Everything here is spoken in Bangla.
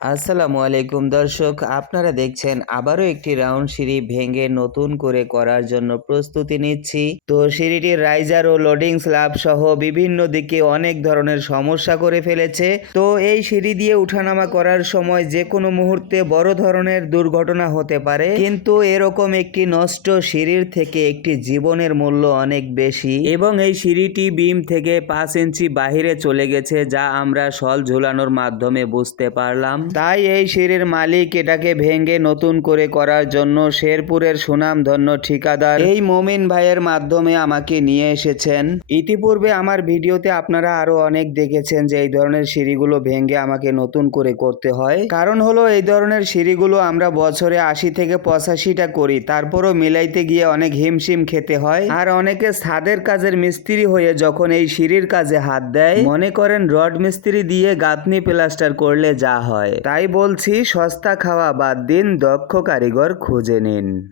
আসসালামু আলাইকুম দর্শক, আপনারা দেখছেন আবারও একটি রাউন্ড সিঁড়ি ভেঙে নতুন করে করার জন্য প্রস্তুতি নিচ্ছি। তো সিঁড়িটির রাইজার ও লোডিং স্ল্যাব সহ বিভিন্ন দিকে অনেক ধরনের সমস্যা করে ফেলেছে। তো এই সিঁড়ি দিয়ে উঠানামা করার সময় যে কোনো মুহূর্তে বড় ধরনের দুর্ঘটনা হতে পারে। কিন্তু এরকম একটি নষ্ট সিঁড়ির থেকে একটি জীবনের মূল্য অনেক বেশি। এবং এই সিঁড়িটি বিম থেকে পাঁচ ইঞ্চি বাহিরে চলে গেছে, যা আমরা সল ঝুলানোর মাধ্যমে বুঝতে পারলাম। তাই এই সিঁড়ির মালিক এটাকে ভেঙে নতুন করে করার জন্য শেরপুরের সুনামধন্য ঠিকাদার এই মমিন ভাইয়ের মাধ্যমে আমাকে নিয়ে এসেছেন। ইতিপূর্বে আমার ভিডিওতে আপনারা আরও অনেক দেখেছেন যে এই ধরনের সিঁড়িগুলো ভেঙে আমাকে নতুন করে করতে হয়। কারণ হলো এই ধরনের সিঁড়িগুলো আমরা বছরে আশি থেকে পঁচাশিটা করি, তারপরও মিলাইতে গিয়ে অনেক হিমশিম খেতে হয়। আর অনেকে ছাদের কাজের মিস্ত্রি হয়ে যখন এই সিঁড়ির কাজে হাত দেয়, মনে করেন রড মিস্ত্রি দিয়ে গাঁথনি প্লাস্টার করলে যা হয়। তাই বলছি সস্তা খাওয়া বাদ দিন দক্ষ কারিগর খুঁজে নিন।